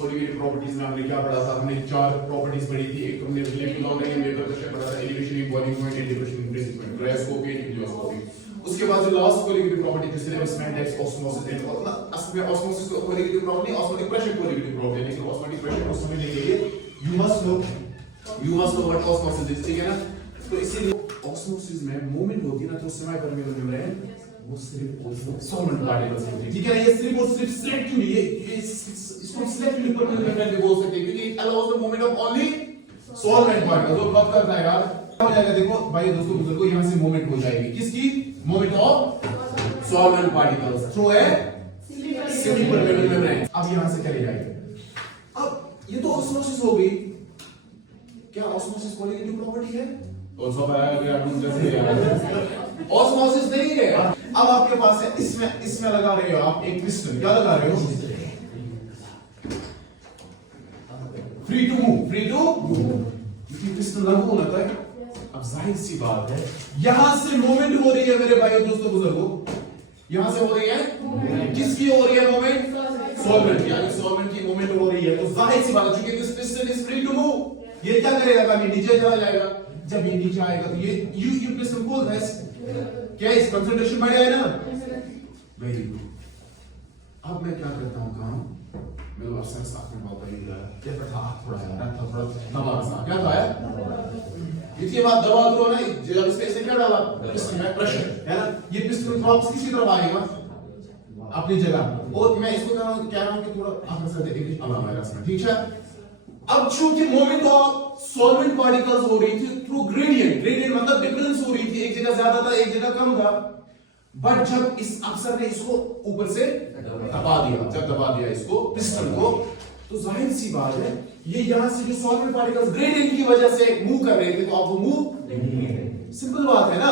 Colligative properties में हमने क्या पढ़ा था? हमने चार प्रॉपर्टीज पढ़ी थी। एक हमने relative lowering and vapour pressure पढ़ा था, elevation in boiling point and depression in freezing point, cryoscopy and ebullioscopy. उसके बाद जो लास्ट कोलिगेटिव प्रॉपर्टी जो सिलेबस में दैट्स ऑस्मोसिस एंड असल में ऑस्मोसिस को colligative property, osmotic pressure colligative property, लेकिन ऑस्मोटिक प्रेशर को समझने के लिए you must know what osmosis is, ठीक है ना? तो इसीलिए ऑस्मोसिस में मूवमेंट होती है ना, तो सेमी परमेबल मेम्ब्रेन वो सिर्फ सॉल्वेंट पार्टिकल्स होते हैं, ठीक है ना? ये सिर्फ और सिर्फ सिलेक्टिवली ये इसको सिलेक्टिवली परमेबल मेम्ब्रेन भी बोल सकते हैं, क्योंकि it allows the movement of only solvent particles. और कब करता है यार? हो जाएगा, देखो भाई दोस्तों बुजुर्गों, यहाँ से मूवमेंट हो जाएगी किसकी? Movement of solvent particles through a semi permeable membrane. अब यहाँ से चले जाएंगे। अब ये तो ऑस्मोसिस हो गई। क्या ऑस्मोसिस कोलिगेटिव प्रॉपर्टी है? तो सब आया यार, तुम जैसे यार ऑस्मोसिस नहीं है। अब आपके पास है, इसमें लगा रहे हो आप एक पिस्टन। क्या लगा रहे हो? Free to move, free to move. क्योंकि पिस्टन लागू होना था। अब जाहिर सी बात है, यहां से मूवमेंट हो रही है मेरे भाइयों दोस्तों बुजुर्गों, यहां से हो रही है। किसकी हो रही है मूवमेंट? सॉल्वेंट की। अगर सॉल्वेंट की मूवमेंट हो रही है तो जाहिर सी बात है, क्योंकि this piston is free to move, ये क्या करेगा? कभी नीचे चला जाएगा। जब ये नीचे आएगा तो ये यू पिस्टन को क्या इस कंसंट्रेशन बढ़ेगा ना? Very good. अब मैं क्या करता हूं काम? मेरे अफसर साथ में बात करेंगे, क्या था थोड़ा यार, थोड़ा दबा सा, क्या था यार? इसके बाद दबा दो ना, जब इसके ऐसे क्या डाला? पिस्टन में प्रेशर है ना, ये पिस्टन ड्रॉप्स किसी तरफ आएगा अपनी जगह। और मैं इसको कह रहा हूं कि थोड़ा आप से देखेंगे अल्लाह मेरा इसमें, ठीक है? अब चूंकि मूवमेंट ऑफ सॉल्वेंट पार्टिकल्स हो रही थी थ्रू ग्रेडियंट, ग्रेडियंट मतलब डिफरेंस हो रही थी, एक जगह ज्यादा था एक जगह कम था, बट जब इस अफसर ने इसको ऊपर से दबा दिया, जब दबा दिया इसको पिस्टन को, तो जाहिर सी बात है ये यहां से जो सॉल्वेंट पार्टिकल्स ग्रेडियंट की वजह से मूव कर रहे थे, तो अब वो मूव नहीं, सिंपल बात है ना?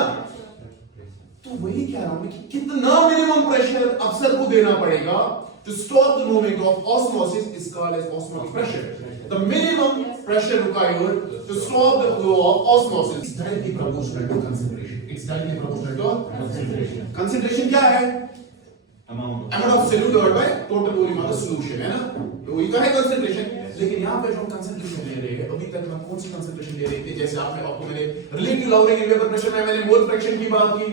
तो वही कह रहा हूं कि कितना मिनिमम प्रेशर अफसर को देना पड़ेगा to stop the movement of osmosis is called as osmotic pressure. The minimum pressure required to stop the flow of osmosis is directly proportional to concentration. It's directly proportional to concentration. Concentration क्या है? Amount of solute divided by total volume of the solution, है ना? तो ये क्या है concentration? लेकिन यहाँ पे जो हम concentration ले रहे हैं, अभी तक हम कौन सी concentration ले रहे थे? जैसे आपको मैंने relative lowering in vapor pressure में मैंने mole fraction की बात की,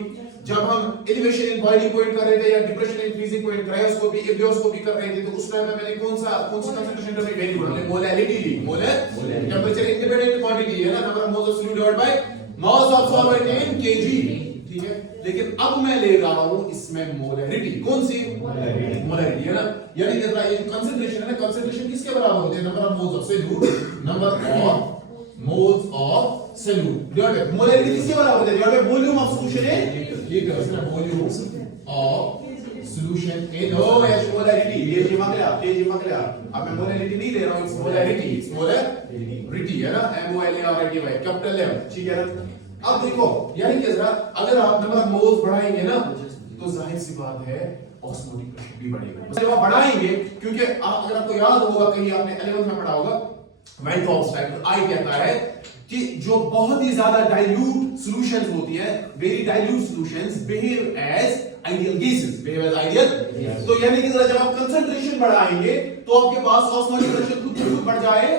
जब हम एलिवेशन इन बॉइलिंग पॉइंट कर रहे थे या depression in freezing point, cryoscopy, ebullioscopy कर रहे थे, तो उस टाइम में मैंने कौन सी कंसंट्रेशन रखी? वेरी गुड, हमने मोलैरिटी ली। टेंपरेचर इंडिपेंडेंट क्वांटिटी है ना, number of moles of solute divided by mass of solvent in KG, ठीक है? लेकिन अब मैं ले रहा हूं इसमें मोलैरिटी। कौन सी? मोलैरिटी है ना, यानी कि ये कंसंट्रेशन है ना, कंसंट्रेशन किसके बराबर होते हैं? Number of moles of solute, number of moles of solute divided bye molarity किसके बराबर होते हैं? Divided by volume of solution in liters, volume of solution in OH molarity. ये जिमा गया। अब मैं molarity नहीं ले रहा हूँ, it's molarity है ना, MOLARITY, कैपिटल M, ठीक है ना? अब देखो, यानी कि अगर आप नंबर ऑफ मोल्स बढ़ाएंगे ना, तो जाहिर सी बात है ऑस्मोटिक प्रेशर भी बढ़ेगा। जब आप बढ़ाएंगे, क्योंकि अगर आपको याद होगा कहीं आपने 11th में पढ़ा होगा, वेन टॉप्स फैक्टर आई कहता है कि जो बहुत ही ज्यादा डाइल्यूट सॉल्यूशंस होती है, very dilute solutions behave as ideal gases, तो यानी कि जब आप कंसंट्रेशन बढ़ाएंगे तो आपके पास ऑस्मोटिक प्रेशर खुद बढ़ जाए,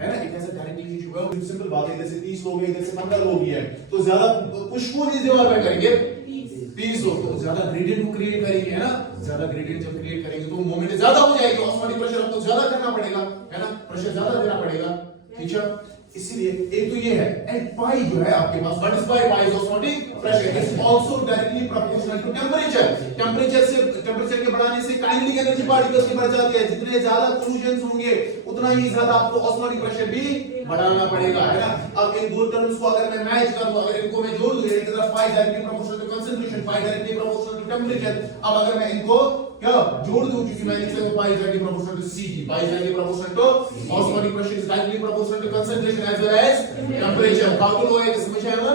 है ना? It has a direct relation. Simple बात है, जैसे 30 लोग हैं, इधर से 15 लोग हैं, तो ज्यादा पुश को नहीं दीवार पे करेंगे, 30 लोग तो ज्यादा ग्रेडियंट को क्रिएट करेंगे, है ना? ज्यादा ग्रेडियंट जब क्रिएट करेंगे तो मूवमेंट ज्यादा हो जाएगी, ऑस्मोटिक प्रेशर आपको ज्यादा करना पड़ेगा, है ना? प्रेशर ज्यादा देना पड़ेगा, ठीक है? इसीलिए एक तो ये है, एंड पाई जो है आपके पास, what is pi? Pi is osmotic pressure, is also directly proportional to temperature. Temperature के बढ़ाने से काइनेटिक एनर्जी पार्टिकल्स की बढ़ जाती है, जितने ज्यादा सॉल्यूशंस होंगे उतना ही ज्यादा आपको ऑस्मोटिक प्रेशर भी बढ़ाना पड़ेगा, है ना? अब इन दो टर्म्स को अगर मैं मैच कर दूं, अगर इनको मैं जोड़ दूं, एक तरफ pi directly proportional to concentration, pi directly proportional to temperature, अब अगर मैं इनको क्या जोड़ दूं, क्योंकि मैं लिख सकता हूं pi directly proportional to Ct, pi directly proportional to osmotic pressure is directly proportional to concentration as well as temperature. काउंट लो है, समझ आया ना?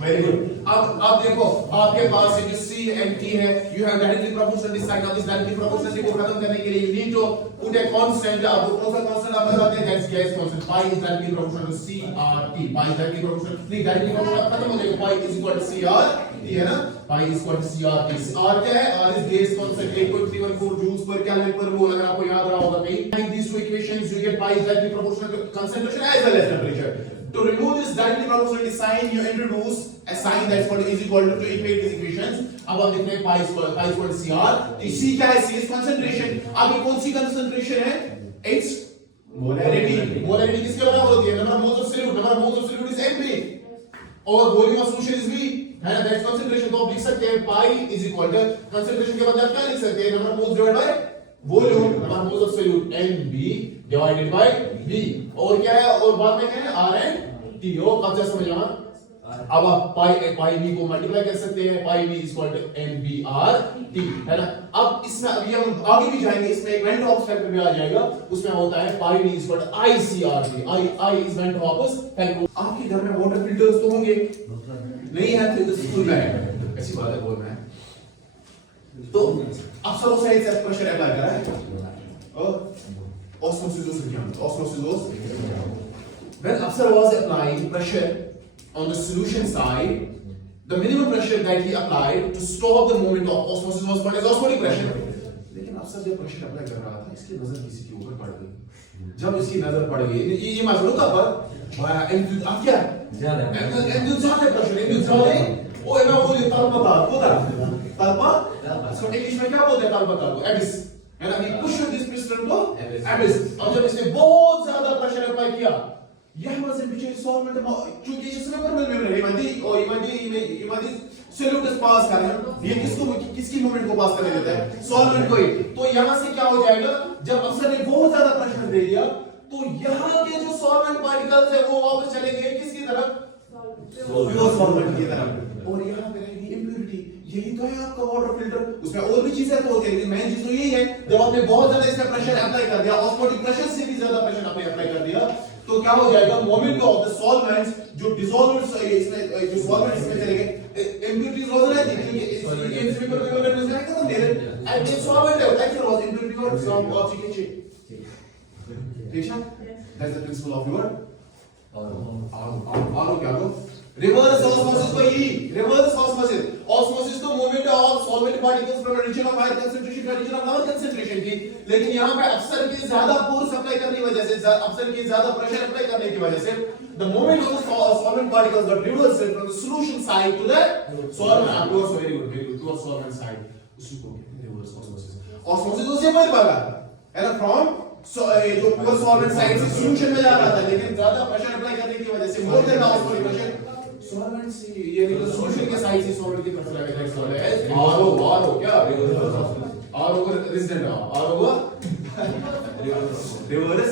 Very good. अब देखो आपके पास जो C and T है, you have directly proportional this side of this directly proportionality को खत्म करने के लिए you need to put a constant। अब कौन सा constant आप लगाते हैं? That's gas constant। Pi is directly proportional to CRT। Pi is directly proportional, नहीं directly proportional खत्म हो जाएगा। Pi is equal to CRT है ना? Pi is equal to CRT। R क्या है? R is gas constant 8.314 joules per Kelvin per mole। अगर आपको याद रहा होगा कहीं these two equations you get pi is directly proportional to concentration as well as temperature। To remove this directly proportionality sign, you introduce a sign that's called is equal to equate these equations। अब आप देखते हैं pi is equal to CR। तो C क्या है? C is concentration। अब ये कौन सी concentration है? It's molarity। molarity किसके बराबर होती है? number of moles of solute। number of moles of solute is Mb और volume of solution is V है ना? That's concentration। तो आप लिख सकते हैं pi is equal to concentration के बदले आप क्या लिख सकते हैं? number of moles divided by volume। number of moles of solute Mb divided by V। और क्या है? और बाद में क्या है? R and T। हो अब क्या समझ आया? अब आप पाई V को मल्टीप्लाई कर सकते हैं। Pi V is equal to NBRT है ना? अब इसमें अभी हम आगे भी जाएंगे, इसमें एक वेन टॉप्स फैक्टर भी आ जाएगा। उसमें होता है pi V is equal to ICRT। I is van't Hoff's factor. आपके घर में वाटर फिल्टर्स तो होंगे, नहीं है तो स्कूल में है, ऐसी बात है बोल रहे हैं। तो अब्सोल्यूट से प्रेशर अप्लाई करा है और osmosis क्या है? osmosis when upsir was applying pressure on the solution side, the minimum pressure that he applied to stop the movement of osmosis was called as osmotic pressure। लेकिन अफसर जब pressure apply कर रहा था, इसकी नजर किसी के ऊपर पड़ गई। जब इसकी नजर पड़ गई, ये मैं बोलूं कब अब क्या ज्यादा प्रेशर ज्यादा ओ मैं बोल तलपा सो इंग्लिश में क्या बोलते हैं तलपा को? एबिस है ना? we push this piston to abyss। अब जब इसने बहुत ज्यादा प्रेशर अप्लाई किया, यह मजे पीछे सॉल्वेंट क्योंकि इसमें पर इमादी सोल्यूट पास कर रहे हैं, ये किसकी मूवमेंट को पास करने देता है? सॉल्वेंट को ही। तो यहां से क्या हो जाएगा? जब अफसर ने बहुत ज्यादा प्रेशर दे दिया तो यहां के जो सॉल्वेंट पार्टिकल्स है वो वापस चले गए किसकी तरफ? प्योर सॉल्वेंट की तरफ। और यहां पे रहेगी इंप्योरिटी। यही तो है आपका वाटर फिल्टर। उसमें और भी चीजें तो होती है, लेकिन मेन चीज तो यही है। जब आपने बहुत ज्यादा इसमें प्रेशर अप्लाई कर दिया, ऑस्मोटिक प्रेशर से भी ज्यादा प्रेशर आपने अप्लाई कर दिया, तो क्या हो जाएगा? मोमेंट ऑफ द सॉल्वेंट्स जो डिसॉल्वेंट्स इसमें जो सॉल्वेंट इसमें चले गए, इंप्योरिटीज हो रही थी क्योंकि ये इसमें कोई वैल्यू नहीं है खत्म दे रहे एंड ये सॉल्वेंट है लाइक इट वाज इंप्योरिटी और सम ऑक्सीडेशन। ठीक है? That's the principle of your RO क्या हो? रिवर्स ऑस्मोसिस को ही रिवर्स ऑस्मोसिस तो movement of solvent particles from region of higher concentration to region of lower concentration की। लेकिन यहां पे अफसर के ज्यादा फोर्स अप्लाई करने की वजह से, अफसर के ज्यादा प्रेशर अप्लाई करने की वजह से the movement of the solvent particles got reversed from the solution side to the solvent upwards। very good to the solvent side। उसी को रिवर्स ऑस्मोसिस। ऑस्मोसिस तो सिंपल बात है ना? फ्रॉम जो प्योर सॉल्वेंट साइड से सॉल्यूशन में जा रहा था, लेकिन ज्यादा प्रेशर अप्लाई करने की वजह से more than osmotic pressure solvent से ये सॉल्यूशन के साइड से सॉल्वेंट की तरफ चला गया। सॉल्वेंट है आरो क्या आरो रेजिस्टेंट आरो रिवर्स